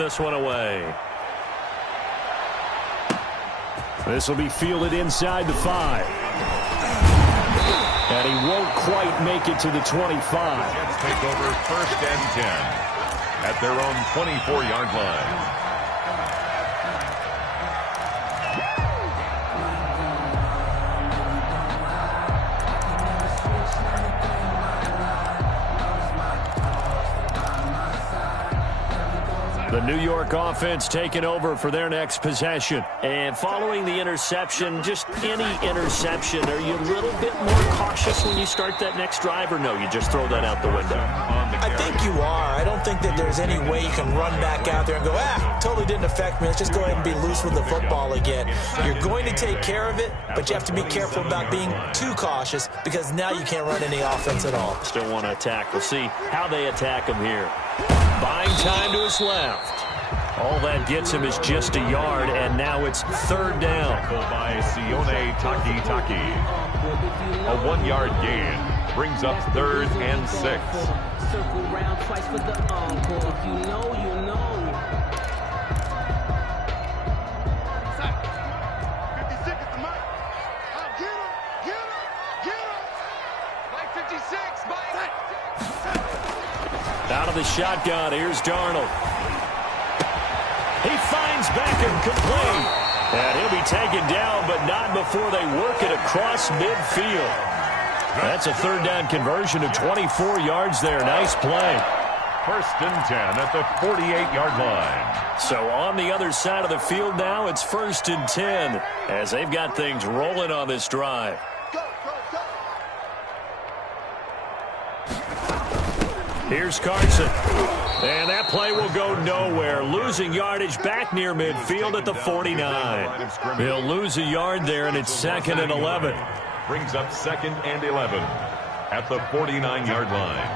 this one away. This will be fielded inside the 5. And he won't quite make it to the 25. Jets take over 1st and 10 at their own 24-yard line. The New York offense taking over for their next possession. And following the interception, just any interception, are you a little bit more cautious when you start that next drive, or no, you just throw that out the window? I think you are. I don't think that there's any way you can run back out there and go, totally didn't affect me. Let's just go ahead and be loose with the football again. You're going to take care of it, but you have to be careful about being too cautious because now you can't run any offense at all. Still want to attack. We'll see how they attack him here. Buying time to his left. All that gets him is just a yard, and now it's 3rd down. Tackle by Sione Takitaki. A 1-yard gain brings up 3rd and 6. Circle round twice for the encore. If you know, you know. 56 is the mic. Oh, get him. Mike 56, Mike. Out of the shotgun, here's Darnold. He finds Beckham complete. And he'll be taken down, but not before they work it across midfield. That's a 3rd down conversion of 24 yards there. Nice play. 1st and 10 at the 48-yard line. So on the other side of the field now, it's 1st and 10 as they've got things rolling on this drive. Here's Carson. And that play will go nowhere. Losing yardage back near midfield at the 49. He'll lose a yard there, and it's 2nd and 11. Brings up 2nd and 11 at the 49-yard line.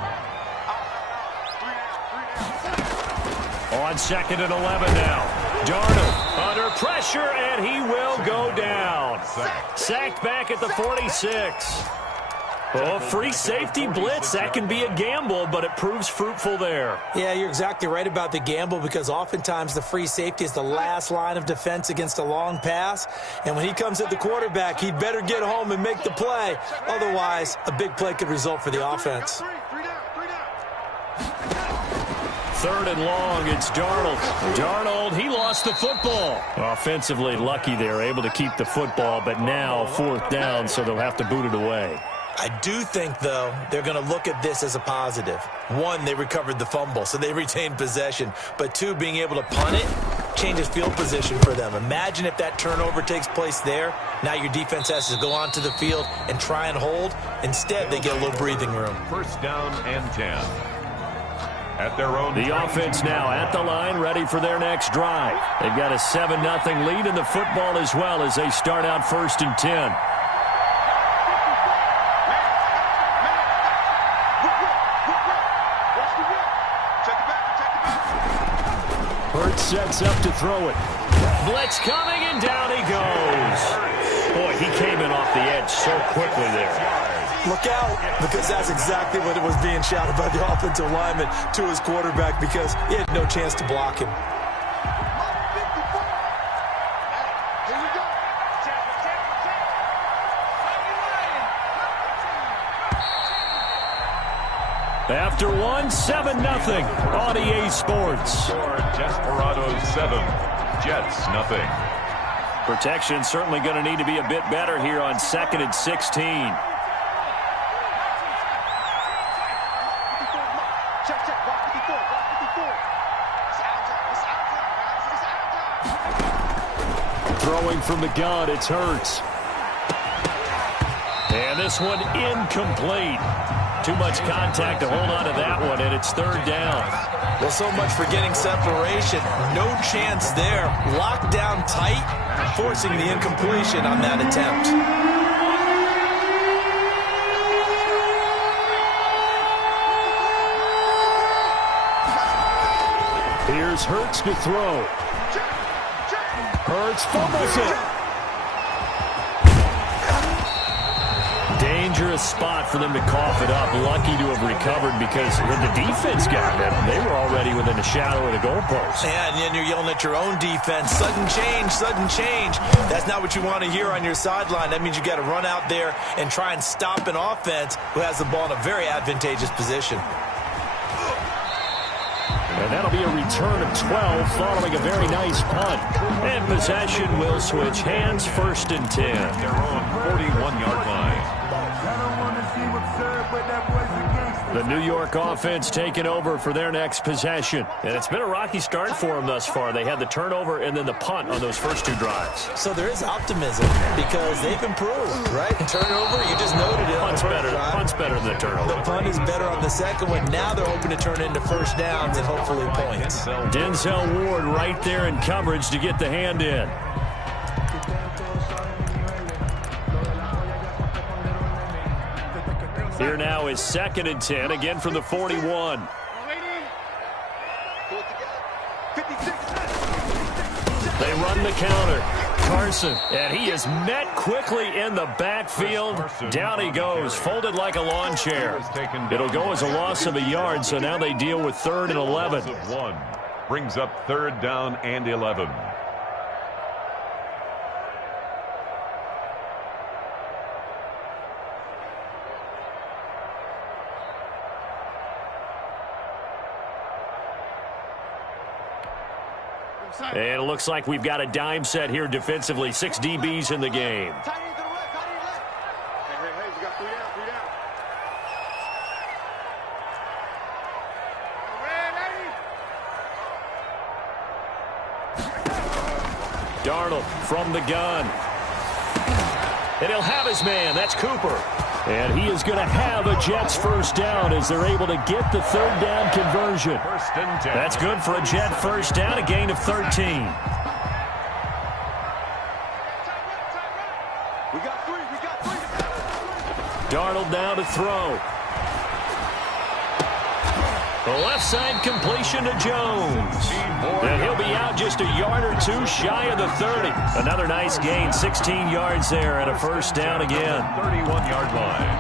On 2nd and 11 now. Darnold under pressure, and he will go down. Sacked back at the 46. Oh, free safety blitz, that can be a gamble, but it proves fruitful there. Yeah, you're exactly right about the gamble because oftentimes the free safety is the last line of defense against a long pass. And when he comes at the quarterback, he'd better get home and make the play. Otherwise, a big play could result for the offense. 3rd and long, it's Darnold. Darnold, he lost the football. Offensively lucky they're able to keep the football, but now 4th down, so they'll have to boot it away. I do think, though, they're going to look at this as a positive. 1, they recovered the fumble, so they retained possession. But 2, being able to punt it changes field position for them. Imagine if that turnover takes place there. Now your defense has to go onto the field and try and hold. Instead, they get a little breathing room. 1st down and 10. At their own. The offense now at the line, ready for their next drive. They've got a 7-0 lead in the football as well as they start out 1st and 10. Hurts sets up to throw it. Blitz coming, and down he goes. Boy, he came in off the edge so quickly there. Look out, because that's exactly what it was being shouted by the offensive lineman to his quarterback because he had no chance to block him. After 1, 7-0 on EA Sports. Desperados 7, Jets nothing. Protection certainly going to need to be a bit better here on 2nd and 16. Throwing from the gun, it's Hurts. And this one incomplete. Too much contact to hold on to that one, and it's 3rd down. Well, so much for getting separation. No chance there. Locked down tight, forcing the incompletion on that attempt. Here's Hurts to throw. Hurts fumbles it. dangerous spot for them to cough it up. Lucky to have recovered because when the defense got them, they were already within the shadow of the goalpost. And then you're yelling at your own defense. Sudden change, sudden change. That's not what you want to hear on your sideline. That means you got to run out there and try and stop an offense who has the ball in a very advantageous position. And that'll be a return of 12 following a very nice punt. And possession will switch hands, 1st and 10. Their own 41-yard line. The New York offense taking over for their next possession. And it's been a rocky start for them thus far. They had the turnover and then the punt on those first 2 drives. So there is optimism because they've improved, right? Turnover, you just noted it. Punt's better than the turnover. The punt is better on the second one. Now they're hoping to turn it into first downs and hopefully points. Denzel Ward right there in coverage to get the hand in. Here now is 2nd and 10, again from the 41. They run the counter. Carson, and he is met quickly in the backfield. Down he goes, folded like a lawn chair. It'll go as a loss of a yard, so now they deal with 3rd and 11. Brings up 3rd down and 11. And it looks like we've got a dime set here defensively. 6 DBs in the game. Darnold from the gun. And he'll have his man. That's Cooper. And he is going to have a Jets first down as they're able to get the 3rd down conversion. That's good for a Jet first down, a gain of 13. Darnold now to throw. The left side completion to Jones. And he'll be out just a yard or 2 shy of the 30. Another nice gain, 16 yards there and a first down again. 31-yard line.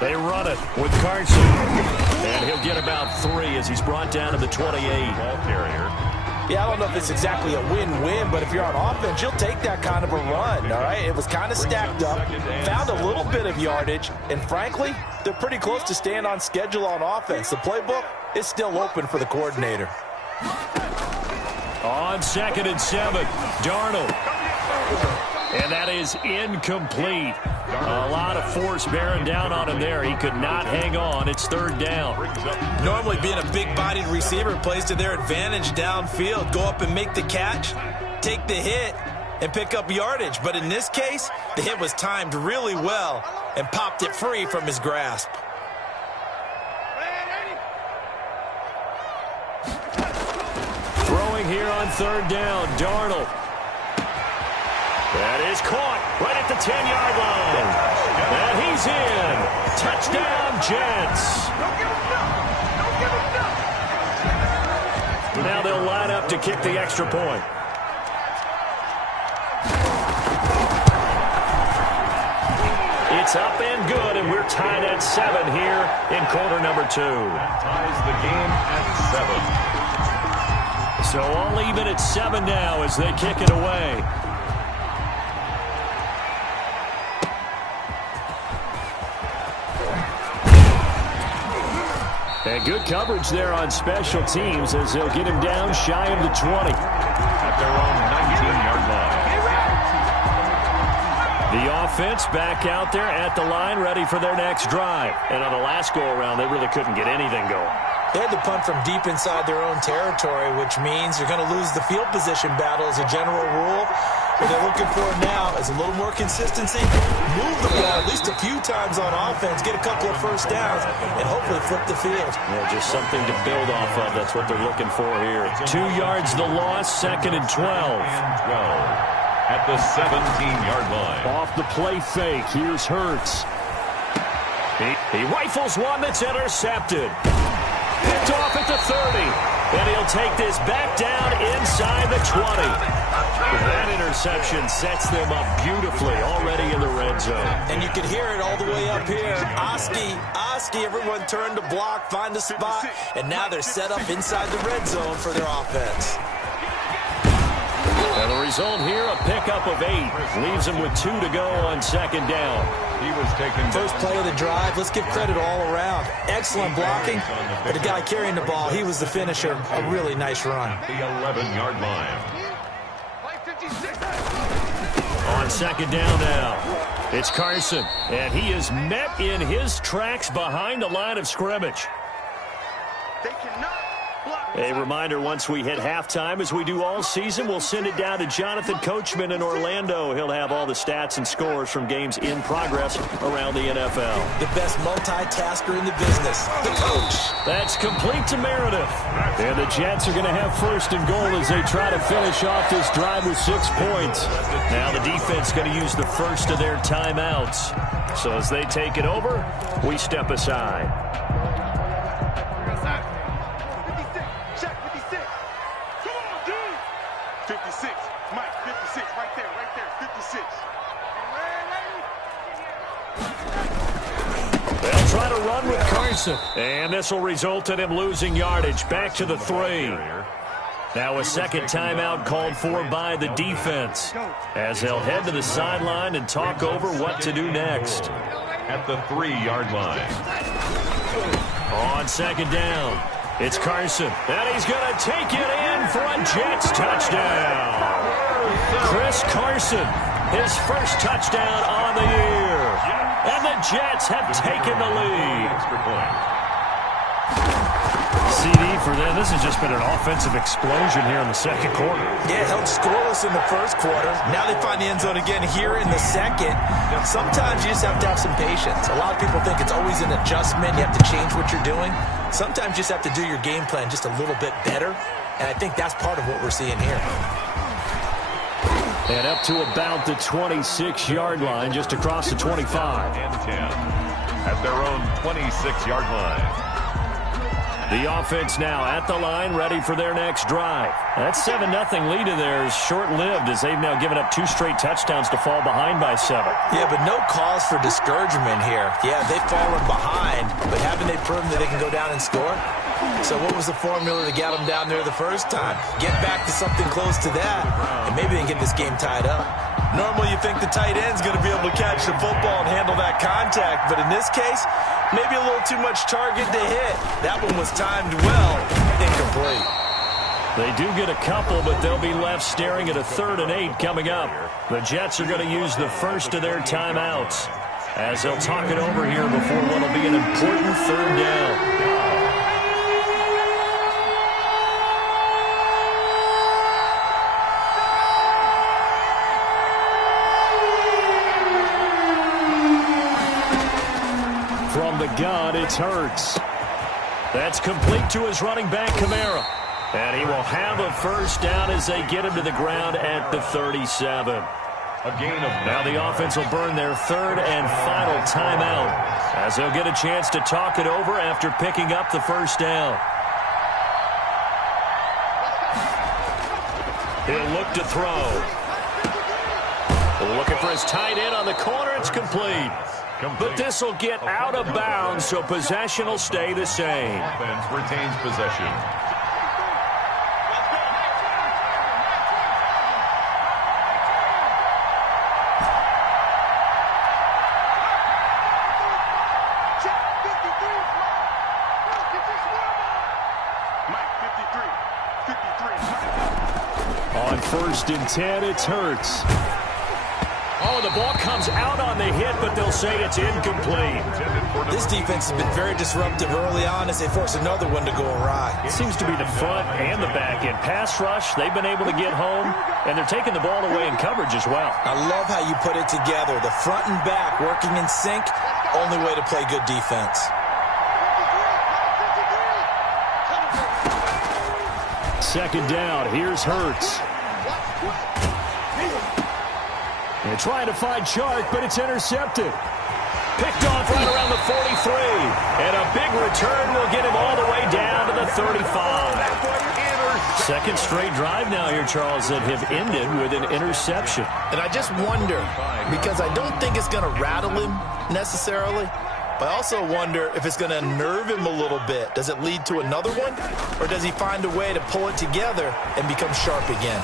They run it with Carson. And he'll get about 3 as he's brought down to the 28. Ball carrier. Yeah, I don't know if it's exactly a win-win, but if you're on offense, you'll take that kind of a run, all right? It was kind of stacked up, found a little bit of yardage, and frankly, they're pretty close to staying on schedule on offense. The playbook is still open for the coordinator. On 2nd and 7, Darnold. And that is incomplete. A lot of force bearing down on him there. He could not hang on. It's 3rd down. Normally being a big-bodied receiver plays to their advantage downfield. Go up and make the catch, take the hit, and pick up yardage. But in this case, the hit was timed really well and popped it free from his grasp. Throwing here on 3rd down, Darnold. That is caught right at the 10-yard line. And he's in. Touchdown, Jets. Now they'll line up to kick the extra point. It's up and good, and we're tied at 7 here in quarter number 2. That ties the game at 7. So all even at 7 now as they kick it away. And good coverage there on special teams as they'll get him down shy of the 20. At their own 19-yard line. The offense back out there at the line, ready for their next drive. And on the last go-around, they really couldn't get anything going. They had to punt from deep inside their own territory, which means you're going to lose the field position battle as a general rule. What they're looking for now is a little more consistency, move the ball at least a few times on offense, get a couple of first downs, and hopefully flip the field. Yeah, just something to build off of. That's what they're looking for here. 2 yards the loss, 2nd and 12. At the 17-yard line. Off the play fake, here's Hurts. He rifles one that's intercepted. Picked off at the 30. And he'll take this back down inside the 20. That interception sets them up beautifully already in the red zone. And you can hear it all the way up here. Oski, everyone turned to block, find a spot, and now they're set up inside the red zone for their offense. And the result here, a pickup of 8. Leaves them with 2 to go on second down. He was taken First play of the drive, let's give credit all around. Excellent blocking, but the guy carrying the ball, he was the finisher. A really nice run. the 11-yard line. On second down now, it's Carson, and he is met in his tracks behind the line of scrimmage. They cannot block. A reminder, once we hit halftime, as we do all season, we'll send it down to Jonathan Coachman in Orlando. He'll have all the stats and scores from games in progress around the NFL. The best multitasker in the business, the coach. That's complete to Meredith. And the Jets are going to have first and goal as they try to finish off this drive with 6 points. Now the defense going to use the first of their timeouts. So as they take it over, we step aside. They'll try to run with Carson. And this will result in him losing yardage back to the 3. Now a second timeout called for by the defense as they'll head to the sideline and talk over what to do next. At the 3-yard line. On second down, it's Carson. And he's going to take it in for a Jets touchdown. Chris Carson, his first touchdown on the year. And the Jets have taken the lead. Extra point. CD for them. This has just been an offensive explosion here in the second quarter. Yeah, held scoreless in the first quarter. Now they find the end zone again here in the second. Sometimes you just have to have some patience. A lot of people think it's always an adjustment. You have to change what you're doing. Sometimes you just have to do your game plan just a little bit better. And I think that's part of what we're seeing here. And up to about the 26-yard line, just across the 25. And 10 at their own 26-yard line. The offense now at the line, ready for their next drive. That 7-0 lead of theirs short-lived as they've now given up 2 straight touchdowns to fall behind by 7. Yeah, but no cause for discouragement here. Yeah, they've fallen behind, but haven't they proven that they can go down and score? So what was the formula to get them down there the first time? Get back to something close to that, and maybe they can get this game tied up. Normally you think the tight end's going to be able to catch the football and handle that contact, but in this case, maybe a little too much target to hit. That one was timed well, incomplete. They do get a couple, but they'll be left staring at a 3rd and 8 coming up. The Jets are going to use the first of their timeouts as they'll talk it over here before what will be an important 3rd down. From the gun, it's Hurts. That's complete to his running back, Kamara. And he will have a first down as they get him to the ground at the 37. A gain of Now the offense will burn their 3rd and final timeout as they'll get a chance to talk it over after picking up the first down. He'll look to throw. Looking for his tight end on the corner. It's complete. But this will get out of bounds, so possession will stay the same. Offense retains possession. On 1st and 10, it's Hurts. Oh, the ball comes out on the hit, but they'll say it's incomplete. This defense has been very disruptive early on as they force another one to go awry. It seems to be the front and the back end. Pass rush, they've been able to get home, and they're taking the ball away in coverage as well. I love how you put it together. The front and back working in sync, only way to play good defense. Second down, here's Hurts. They're trying to find Chark, but it's intercepted. Picked off right around the 43. And a big return will get him all the way down to the 35. Second straight drive now here, Charles, that have ended with an interception. And I just wonder, because I don't think it's going to rattle him necessarily, but I also wonder if it's going to nerve him a little bit. Does it lead to another one? Or does he find a way to pull it together and become sharp again?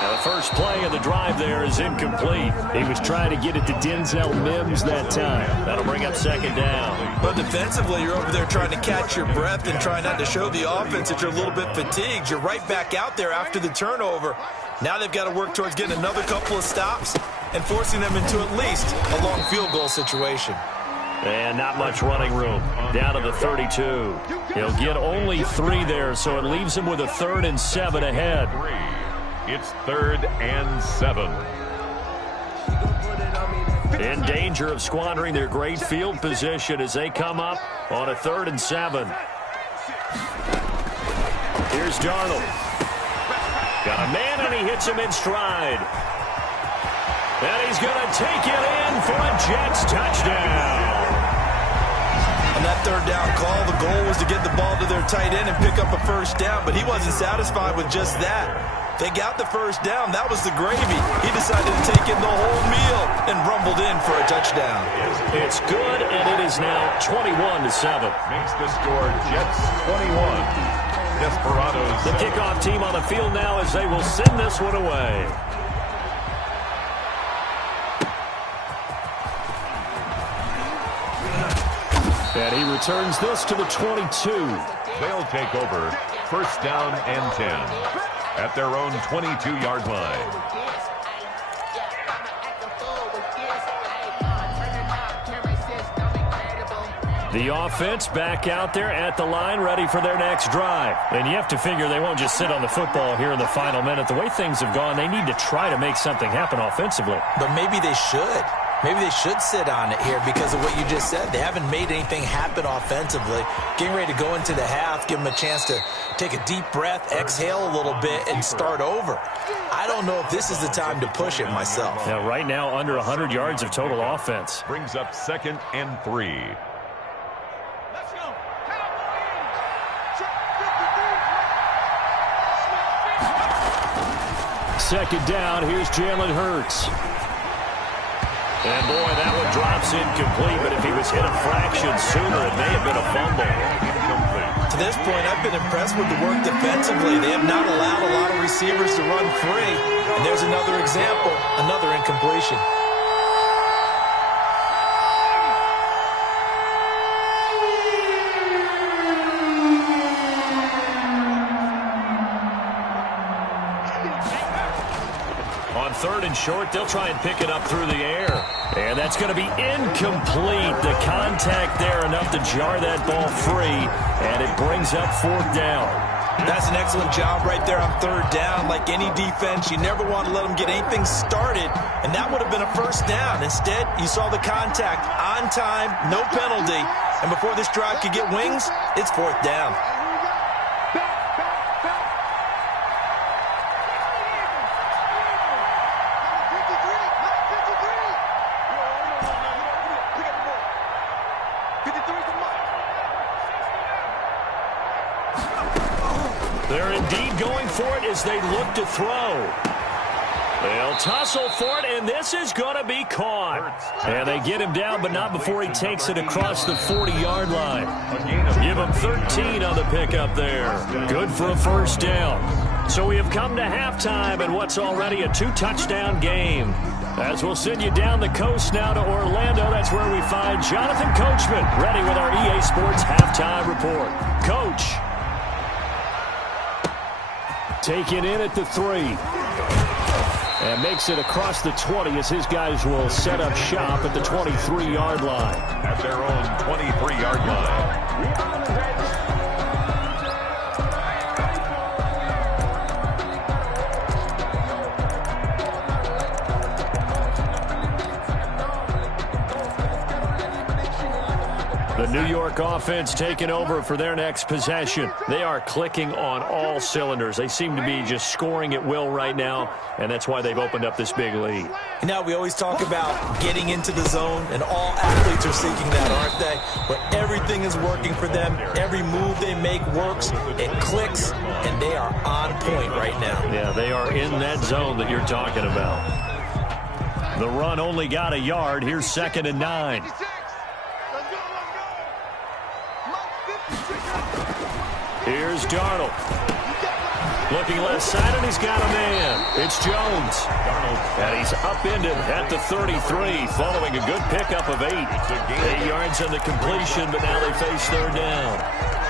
Now the first play of the drive there is incomplete. He was trying to get it to Denzel Mims that time. That'll bring up second down. But defensively, you're over there trying to catch your breath and trying not to show the offense that you're a little bit fatigued. You're right back out there after the turnover. Now they've got to work towards getting another couple of stops and forcing them into at least a long field goal situation. And not much running room. Down to the 32. He'll get only 3 there, so it leaves him with a 3rd and 7 ahead. It's 3rd and 7. In danger of squandering their great field position as they come up on a 3rd and 7. Here's Darnold. Got a man, and he hits him in stride. And he's going to take it in for a Jets touchdown. On that 3rd down call, the goal was to get the ball to their tight end and pick up a first down, but he wasn't satisfied with just that. They got the first down. That was the gravy. He decided to take in the whole meal and rumbled in for a touchdown. It's good, and it is now 21-7. Makes the score Jets 21. Desperados. The kickoff team on the field now as they will send this one away. And he returns this to the 22. They'll take over 1st down and 10 at their own 22-yard line. The offense back out there at the line, ready for their next drive. And you have to figure they won't just sit on the football here in the final minute. The way things have gone, they need to try to make something happen offensively. But maybe they should. Maybe they should sit on it here because of what you just said. They haven't made anything happen offensively. Getting ready to go into the half, give them a chance to take a deep breath, exhale a little bit, and start over. I don't know if this is the time to push it myself. Now, right now, under 100 yards of total offense. Brings up 2nd and 3. Second down, here's Jalen Hurts. And boy, that one drops incomplete, but if he was hit a fraction sooner, it may have been a fumble. To this point, I've been impressed with the work defensively. They have not allowed a lot of receivers to run free. And there's another example, another incompletion. On 3rd and short, they'll try and pick it up through the air. And that's going to be incomplete. The contact there enough to jar that ball free. And it brings up 4th down. That's an excellent job right there on 3rd down. Like any defense, you never want to let them get anything started. And that would have been a first down. Instead, you saw the contact on time, no penalty. And before this drive could get wings, it's 4th down. They're indeed going for it as they look to throw. They'll tussle for it, and this is going to be caught. And they get him down, but not before he takes it across the 40-yard line. Give him 13 on the pickup there. Good for a first down. So we have come to halftime in what's already a 2-touchdown game. As we'll send you down the coast now to Orlando, that's where we find Jonathan Coachman, ready with our EA Sports Halftime Report. Coach. Taken in at the 3. And makes it across the 20 as his guys will set up shop at the 23-yard line. At their own 23-yard line. The New York offense taking over for their next possession. They are clicking on all cylinders. They seem to be just scoring at will right now, and that's why they've opened up this big lead. Now, we always talk about getting into the zone, and all athletes are seeking that, aren't they? But everything is working for them. Every move they make works. It clicks, and they are on point right now. Yeah, they are in that zone that you're talking about. The run only got a yard. Here's 2nd and 9. Here's Darnold. Looking left side, and he's got a man. It's Jones. And he's upended at the 33, following a good pickup of 8. 8 yards on the completion, but now they face 3rd down.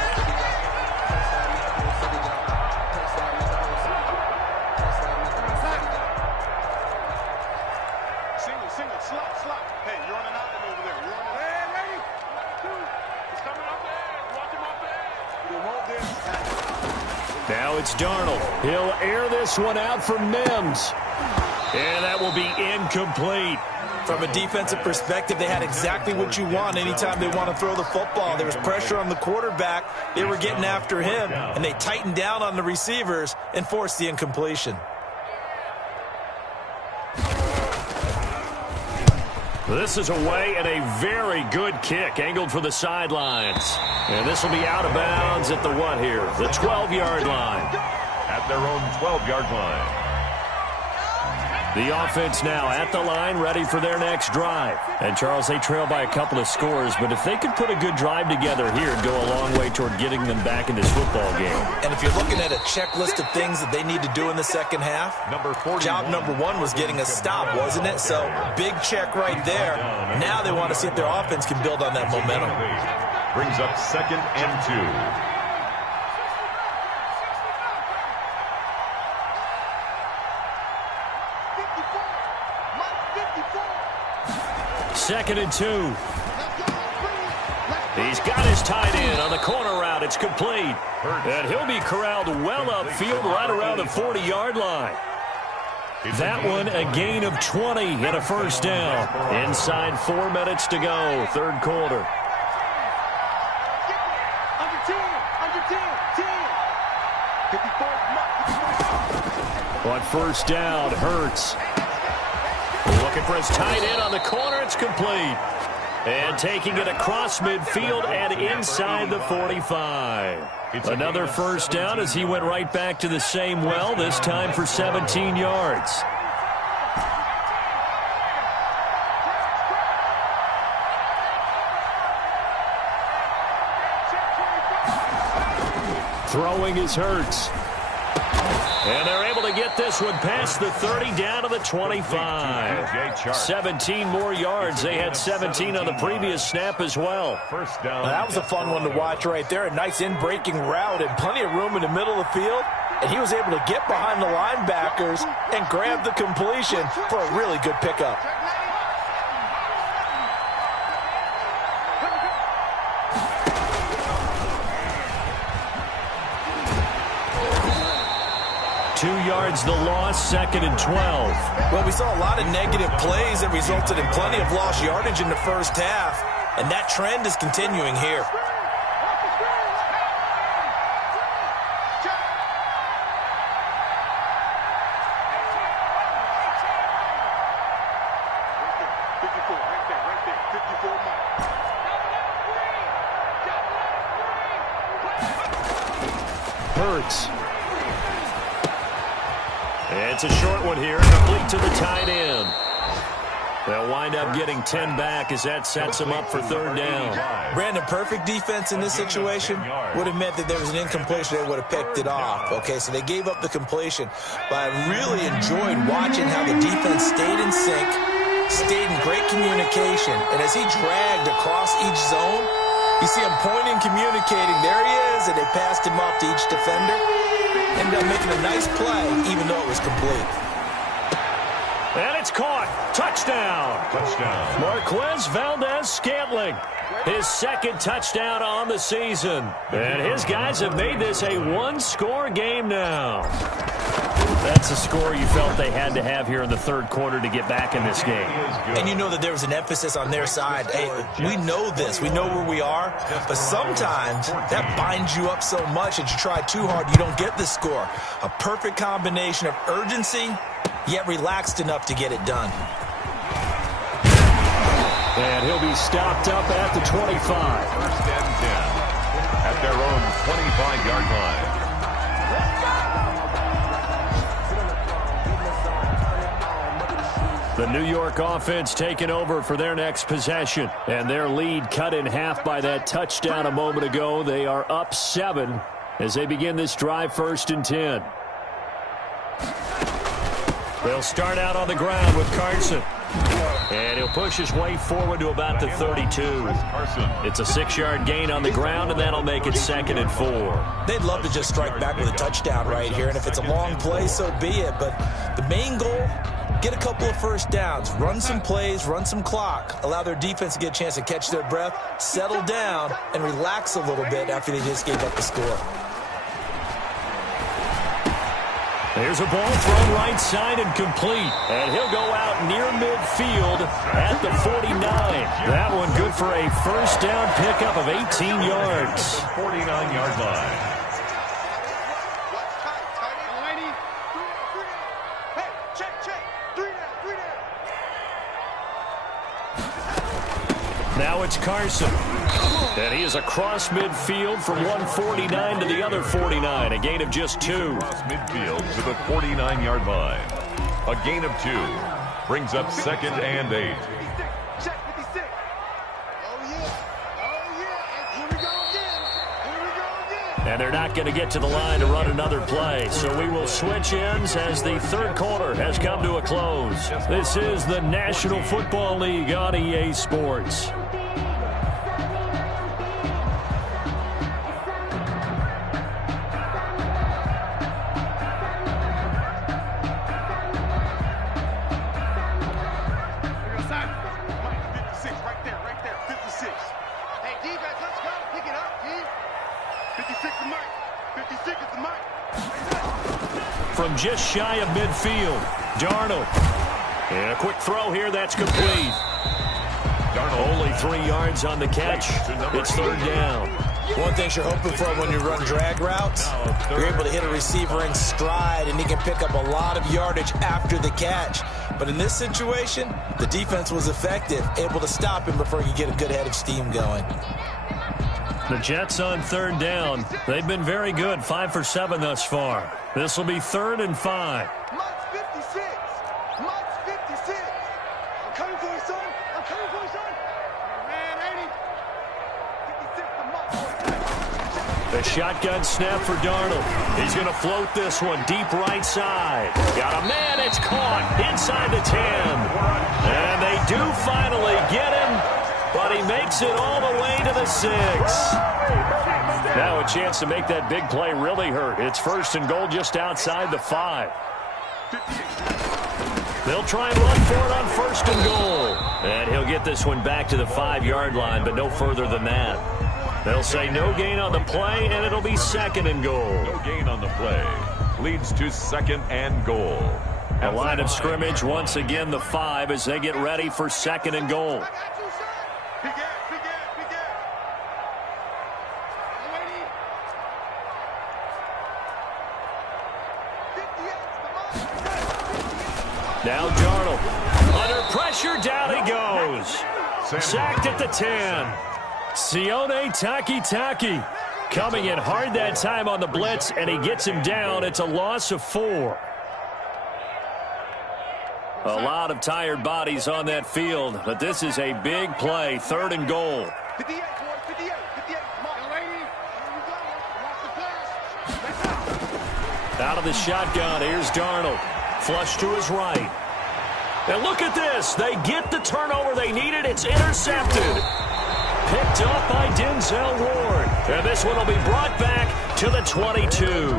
Now it's Darnold. He'll air this one out for Mims. And that will be incomplete. From a defensive perspective, they had exactly what you want anytime they want to throw the football. There was pressure on the quarterback. They were getting after him, and they tightened down on the receivers and forced the incompletion. This is away and a very good kick, angled for the sidelines. And this will be out of bounds at the what here? The 12-yard line. At their own 12-yard line. The offense now at the line, ready for their next drive. And, Charles, they trail by a couple of scores, but if they could put a good drive together here, it'd go a long way toward getting them back in this football game. And if you're looking at a checklist of things that they need to do in the second half, job number 1 was getting a stop, wasn't it? So, big check right there. Now they want to see if their offense can build on that momentum. Brings up 2nd and 2. 2nd and 2. He's got his tight end on the corner route. It's complete. And he'll be corralled well upfield right around the 40-yard line. That one a gain of 20 and a first down. Inside 4 minutes to go, 3rd quarter. On first down, Hurts. Looking for his tight end on the corner. It's complete. And taking it across midfield and inside the 45. Another first down as he went right back to the same well, this time for 17 yards. Throwing is Hurts. And they're able to get this one past the 30 down to the 25. 17 more yards. They had 17 on the previous snap as well. First down. That was a fun one to watch right there. A nice in-breaking route and plenty of room in the middle of the field. And he was able to get behind the linebackers and grab the completion for a really good pickup. Yards the loss, 2nd and 12. Well, we saw a lot of negative plays that resulted in plenty of lost yardage in the first half, and that trend is continuing here. Hurts. It's a short one here, complete to the tight end. They'll wind up getting 10 back as that sets them up for 3rd down. Brandon, perfect defense in this situation would have meant that there was an incompletion. They would have picked it off. Okay, so they gave up the completion. But I really enjoyed watching how the defense stayed in sync, stayed in great communication. And as he dragged across each zone, you see him pointing, communicating. There he is, and they passed him off to each defender. Ended up making a nice play, even though it was complete. And it's caught. Touchdown. Touchdown. Marquez Valdez-Scantling. His 2nd touchdown on the season. And his guys have made this a 1-score game now. That's a score you felt they had to have here in the third quarter to get back in this game. And you know that there was an emphasis on their side. Hey, we know this. We know where we are. But sometimes that binds you up so much that you try too hard, you don't get the score. A perfect combination of urgency, yet relaxed enough to get it done. And he'll be stopped up at the 25. First and 10 at their own 25-yard line. The New York offense taking over for their next possession. And their lead cut in half by that touchdown a moment ago. They are up 7 as they begin this drive, 1st and 10. They'll start out on the ground with Carson. And he'll push his way forward to about the 32. It's a 6-yard gain on the ground, and that'll make it 2nd and 4. They'd love to just strike back with a touchdown right here, and if it's a long play, so be it. But the main goal, get a couple of first downs, run some plays, run some clock, allow their defense to get a chance to catch their breath, settle down, and relax a little bit after they just gave up the score. There's a ball thrown right side and complete. And he'll go out near midfield at the 49. That one good for a first down pickup of 18 yards. 49-yard line. Now it's Carson. And he is across midfield from 149 to the other 49. A gain of just 2. Across midfield to the 49-yard line. A gain of 2 brings up 2nd and 8. Check 56. Oh, yeah. Oh, yeah. And here we go again. Here we go again. And they're not going to get to the line to run another play. So we will switch ends as the third quarter has come to a close. This is the National Football League on EA Sports. From just shy of midfield, Darnold. And a quick throw here, that's complete. Darnold only 3 yards on the catch. It's 3rd down. One thing you're hoping for when you run drag routes, you're able to hit a receiver in stride, and he can pick up a lot of yardage after the catch. But in this situation, the defense was effective, able to stop him before he could get a good head of steam going. The Jets on 3rd down. They've been very good, 5 for 7 thus far. This will be 3rd and 5. Mutz 56. Mutz 56. I'm coming for you, son. I'm coming for you, son. Man, 80. 56 to Mutz. The shotgun snap for Darnold. He's going to float this one deep right side. Got a man, it's caught inside the 10. And they do finally get him, but he makes it all the way to the 6. Now a chance to make that big play really hurt. It's 1st and goal just outside the 5. They'll try and run for it on 1st and goal. And he'll get this one back to the 5-yard line, but no further than that. They'll say no gain on the play, and it'll be 2nd and goal. No gain on the play. Leads to 2nd and goal. A line of scrimmage, once again the 5 as they get ready for 2nd and goal. Now Darnold. Under pressure, down he goes. Sacked at the 10. Sione Takitaki coming in hard that time on the blitz, and he gets him down. It's a loss of 4. A lot of tired bodies on that field, but this is a big play, 3rd and goal. 58, boy, 58, 58. Come on, lady. Here we go. Watch the pass. Out of the shotgun, here's Darnold. Flush to his right. And look at this. They get the turnover they needed. It's intercepted. Picked up by Denzel Ward. And this one will be brought back to the 22.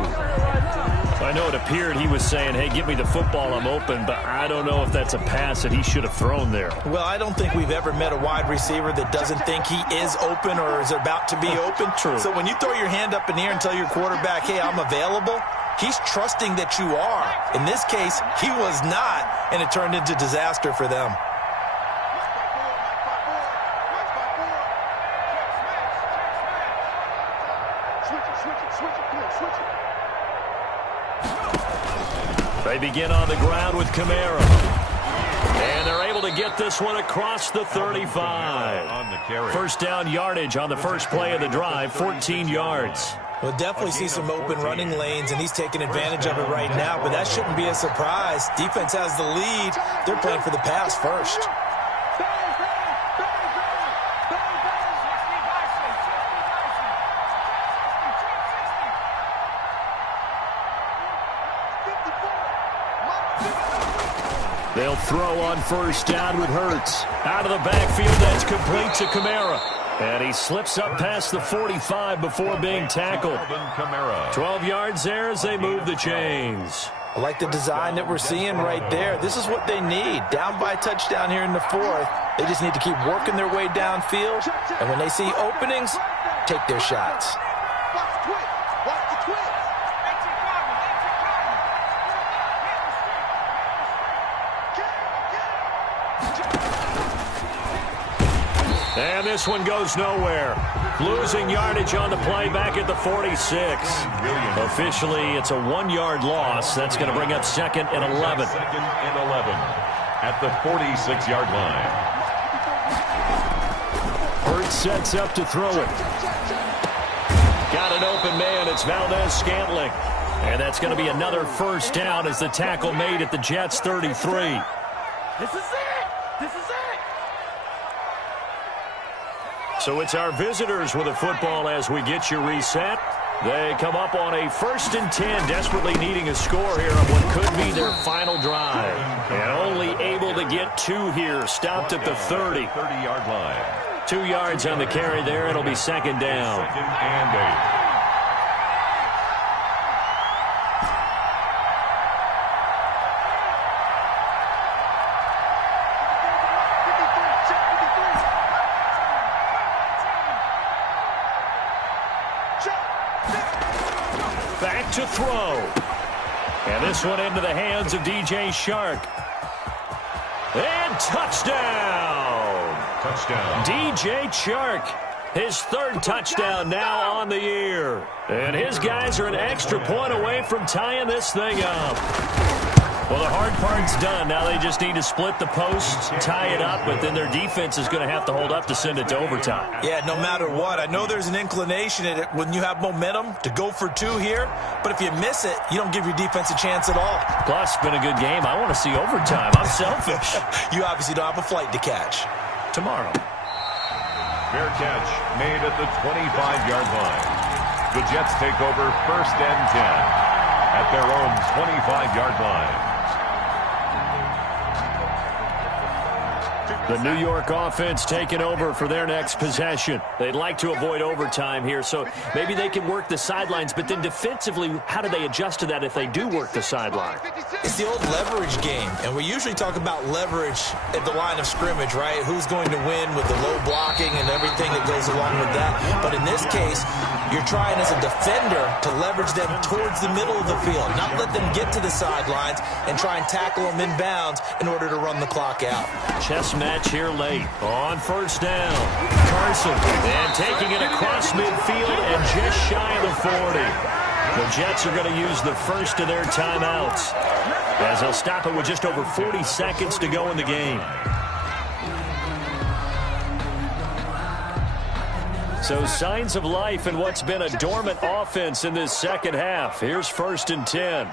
I know it appeared he was saying, hey, give me the football, I'm open, but I don't know if that's a pass that he should have thrown there. Well, I don't think we've ever met a wide receiver that doesn't think he is open or is about to be open. True. So when you throw your hand up in the air and tell your quarterback, hey, I'm available, He's trusting that you are. In this case, he was not, and it turned into disaster for them. They begin on the ground with Kamara. And they're able to get this one across the 35. On the carry. First down yardage on the first play of the drive, 14 yards. We'll definitely see some open running lanes, and he's taking advantage of it right now, but that shouldn't be a surprise. Defense has the lead. They're playing for the pass first. They'll throw on first down with Hurts. Out of the backfield, that's complete to Kamara. And he slips up past the 45 before being tackled. 12 yards there as they move the chains. I like the design that we're seeing right there. This is what they need. Down by a touchdown here in the fourth. They just need to keep working their way downfield. And when they see openings, take their shots. Watch the twist. Watch the twist. And this one goes nowhere. Losing yardage on the play back at the 46. Officially, it's a 1-yard loss. That's going to bring up second and 11. Second and 11 at the 46-yard line. Hurts sets up to throw it. Got an open man. It's Valdez-Scantling. And that's going to be another first down as the tackle made at the Jets' 33. This is it. This is it. So it's our visitors with a football as we get you reset. They come up on a 1st and 10, desperately needing a score here on what could be their final drive. And only able to get 2 here, stopped at the 30. 30-yard line. 2 yards on the carry there. It'll be second down. Second and 8. Back to throw. And this one into the hands of DJ Chark. And touchdown. Touchdown. DJ Chark. His 3rd touchdown now on the year. And his guys are an extra point away from tying this thing up. Well, the hard part's done. Now they just need to split the posts, tie it up, but then their defense is going to have to hold up to send it to overtime. Yeah, no matter what. I know there's an inclination in it when you have momentum to go for 2 here, but if you miss it, you don't give your defense a chance at all. Plus, it's been a good game. I want to see overtime. I'm selfish. You obviously don't have a flight to catch. Tomorrow. Fair catch made at the 25-yard line. The Jets take over 1st and 10 at their own 25-yard line. The New York offense taking over for their next possession. They'd like to avoid overtime here, so maybe they can work the sidelines, but then defensively, how do they adjust to that if they do work the sideline? It's the old leverage game, and we usually talk about leverage at the line of scrimmage, right? Who's going to win with the low blocking and everything that goes along with that. But in this case, you're trying as a defender to leverage them towards the middle of the field, not let them get to the sidelines and try and tackle them in bounds in order to run the clock out. Chess match here late on first down. Carson, and taking it across midfield and just shy of the 40. The Jets are going to use the first of their timeouts as they'll stop it with just over 40 seconds to go in the game. So signs of life in what's been a dormant offense in this second half. Here's 1st and 10.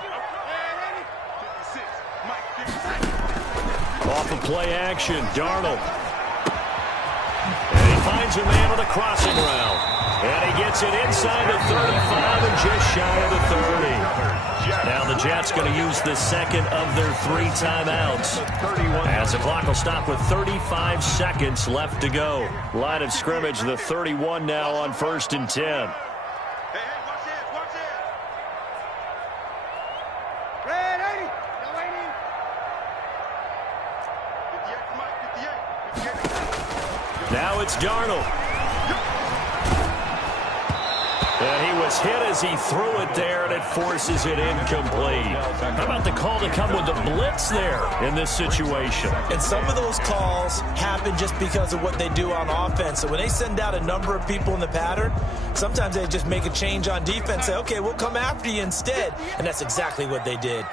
Off of play action, Darnold. And he finds a man on the crossing route. And he gets it inside the 35 and just shy of the 30. Now the Jets going to use the second of their 3 timeouts. As the clock will stop with 35 seconds left to go. Line of scrimmage, the 31 now on 1st and 10. Hey, watch this, watch this. Red 80. No 80. 58, Mike, 58. Now it's Darnold. And he was hit as he threw it there, and it forces it incomplete. How about the call to come with the blitz there in this situation? And some of those calls happen just because of what they do on offense. So when they send out a number of people in the pattern, sometimes they just make a change on defense, say, okay, we'll come after you instead. And that's exactly what they did.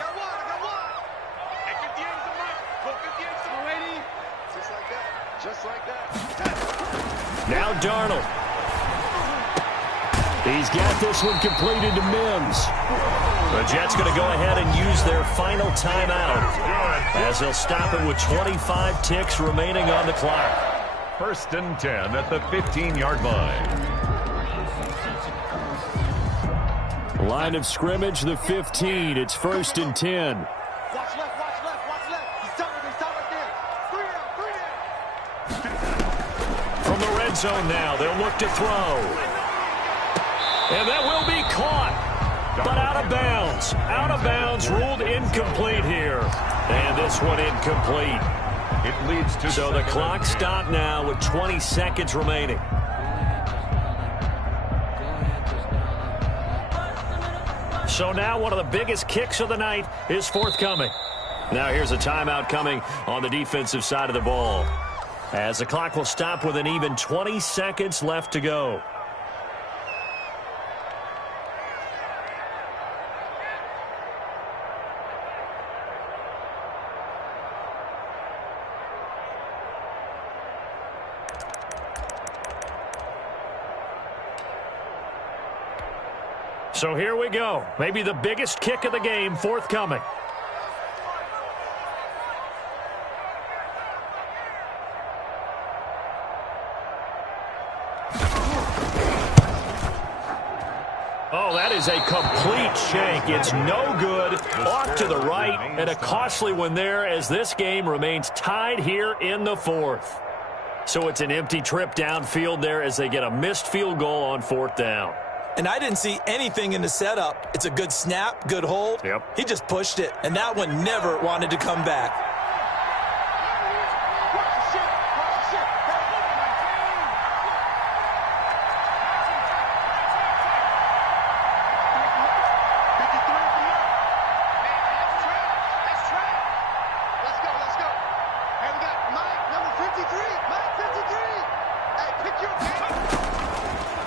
Just like that. Now Darnold. He's got this one completed to Mims. The Jets going to go ahead and use their final timeout as they'll stop it with 25 ticks remaining on the clock. 1st and 10 at the 15-yard line. Line of scrimmage, the 15. It's 1st and 10. Watch left, watch left, watch left. He's top right there. 3 down. From the red zone now, they'll look to throw. And that will be caught, but out of bounds. Out of bounds, ruled incomplete here. And this one incomplete. It leads to... So the clock stopped now with 20 seconds remaining. So now one of the biggest kicks of the night is forthcoming. Now here's a timeout coming on the defensive side of the ball, as the clock will stop with an even 20 seconds left to go. So here we go. Maybe the biggest kick of the game forthcoming. Oh, that is a complete shank. It's no good. Off to the right, and a costly one there as this game remains tied here in the 4th. So it's an empty trip downfield there as they get a missed field goal on 4th down. And I didn't see anything in the setup. It's a good snap, good hold. Yep. He just pushed it, and that one never wanted to come back. Let's go. Hey, we got Mike, number 53. Mike, 53. Hey, pick your...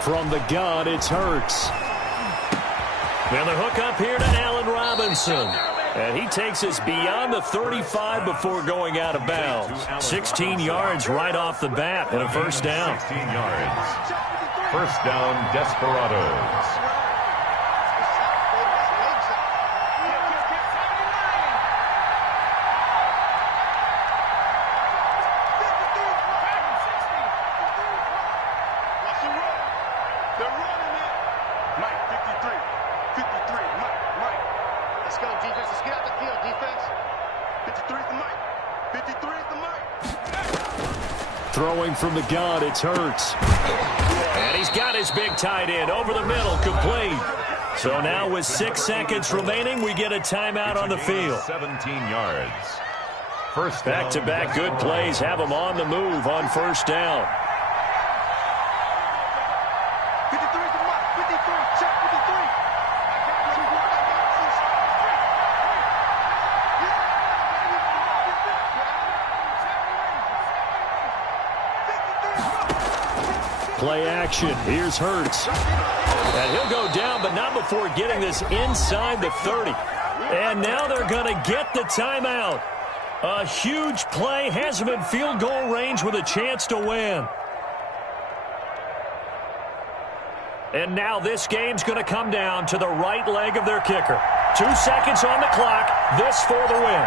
From the gun, it's Hurts. And the hook up here to Allen Robinson. And he takes us beyond the 35 before going out of bounds. 16 yards right off the bat and a 1st down. 16 yards. 1st down, Desperados. Throwing from the gun, it's Hurts. And he's got his big tight end over the middle, complete. So now with 6 seconds remaining, we get a timeout on the field. 17 yards. 1st down. Back-to-back good plays have them on the move on 1st down. 53 to Mike, 53, check 53. Play action. Here's Hurts. And he'll go down, but not before getting this inside the 30. And now they're going to get the timeout. A huge play has them in field goal range with a chance to win. And now this game's going to come down to the right leg of their kicker. 2 seconds on the clock. This for the win.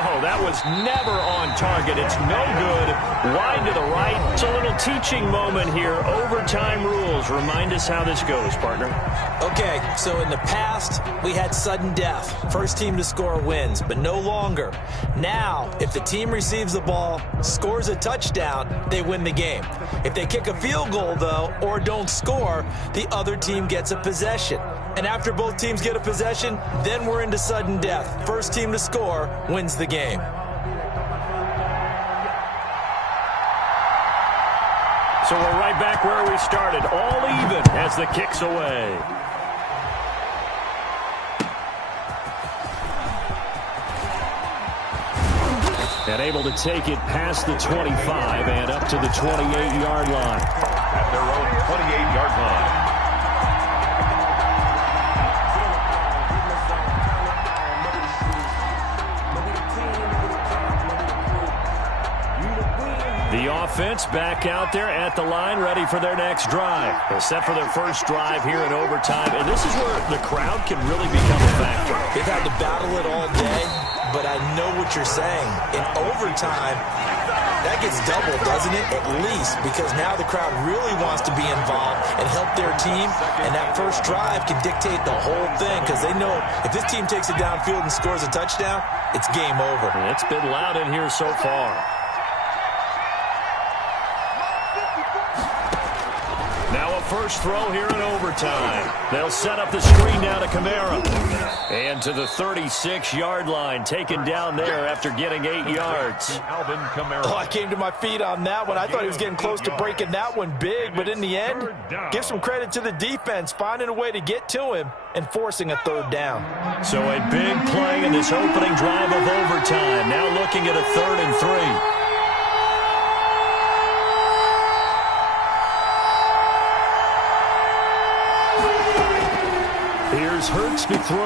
Oh, that was never on target. It's no good. Wide to the right. It's a little teaching moment here. Overtime rules. Remind us how this goes, partner. Okay, so in the past, we had sudden death. First team to score wins, but no longer. Now, if the team receives the ball, scores a touchdown, they win the game. If they kick a field goal, though, or don't score, the other team gets a possession. And after both teams get a possession, then we're into sudden death. First team to score wins the game. So we're right back where we started, all even as the kick's away. And able to take it past the 25 and up to the 28-yard line. At their own 28-yard line. The offense back out there at the line, ready for their next drive. They're set for their first drive here in overtime, and this is where the crowd can really become a factor. They've had to battle it all day, but I know what you're saying. In overtime, that gets doubled, doesn't it? At least, because now the crowd really wants to be involved and help their team, and that first drive can dictate the whole thing, because they know if this team takes it downfield and scores a touchdown, it's game over. And it's been loud in here so far. Now a first throw here in overtime. They'll set up the screen now to Kamara. And to the 36-yard line, taken down there after getting 8 yards. Alvin Kamara. Oh, I came to my feet on that one. I thought he was getting close to breaking that one big, but in the end, give some credit to the defense, finding a way to get to him and forcing a third down. So a big play in this opening drive of overtime. Now looking at a 3rd and 3. Here's Hurts to throw.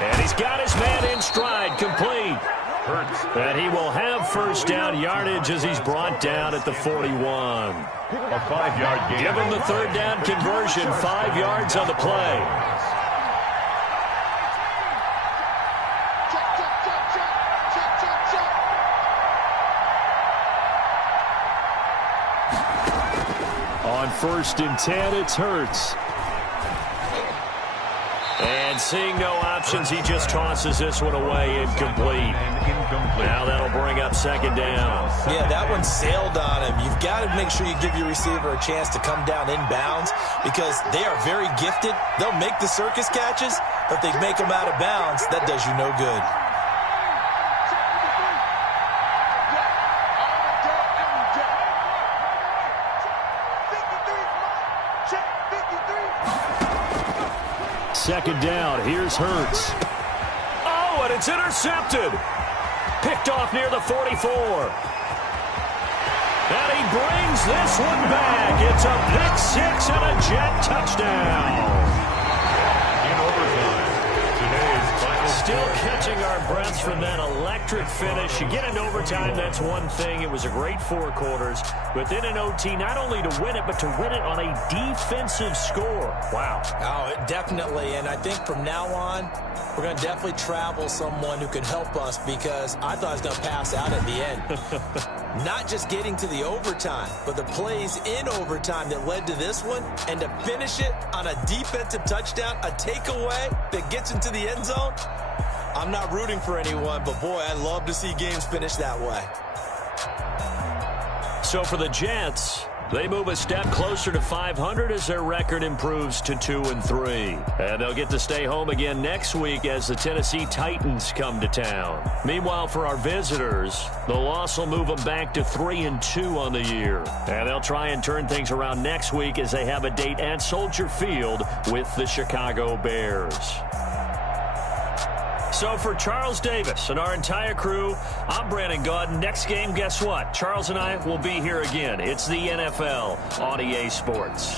And he's got his man in stride, complete. Hurts. And he will have first down yardage as he's brought down at the 41. A 5-yard gain. Give him the third down conversion, 5 yards on the play. On 1st and 10, it's Hurts. And seeing no options, he just tosses this one away, incomplete. Now that'll bring up 2nd down. Yeah, that one sailed on him. You've got to make sure you give your receiver a chance to come down inbounds because they are very gifted. They'll make the circus catches, but if they make them out of bounds, that does you no good. Second down, here's Hurts. Oh, and it's intercepted. Picked off near the 44. And he brings this one back. It's a pick 6 and a Jet touchdown. In overtime, today's final. Still catching our breaths from that electric finish. You get into overtime, that's one thing. It was a great 4 quarters. But then in OT, not only to win it, but to win it on a defensive score. Wow. Oh, definitely. And I think from now on, we're going to definitely travel someone who can help us because I thought I was going to pass out at the end. Not just getting to the overtime, but the plays in overtime that led to this one. And to finish it on a defensive touchdown, a takeaway that gets into the end zone. I'm not rooting for anyone, but boy, I love to see games finish that way. So for the Jets, they move a step closer to 500 as their record improves to 2-3. And they'll get to stay home again next week as the Tennessee Titans come to town. Meanwhile, for our visitors, the loss will move them back to 3-2 on the year. And they'll try and turn things around next week as they have a date at Soldier Field with the Chicago Bears. So for Charles Davis and our entire crew, I'm Brandon Gaudin. Next game, guess what? Charles and I will be here again. It's the NFL on EA Sports.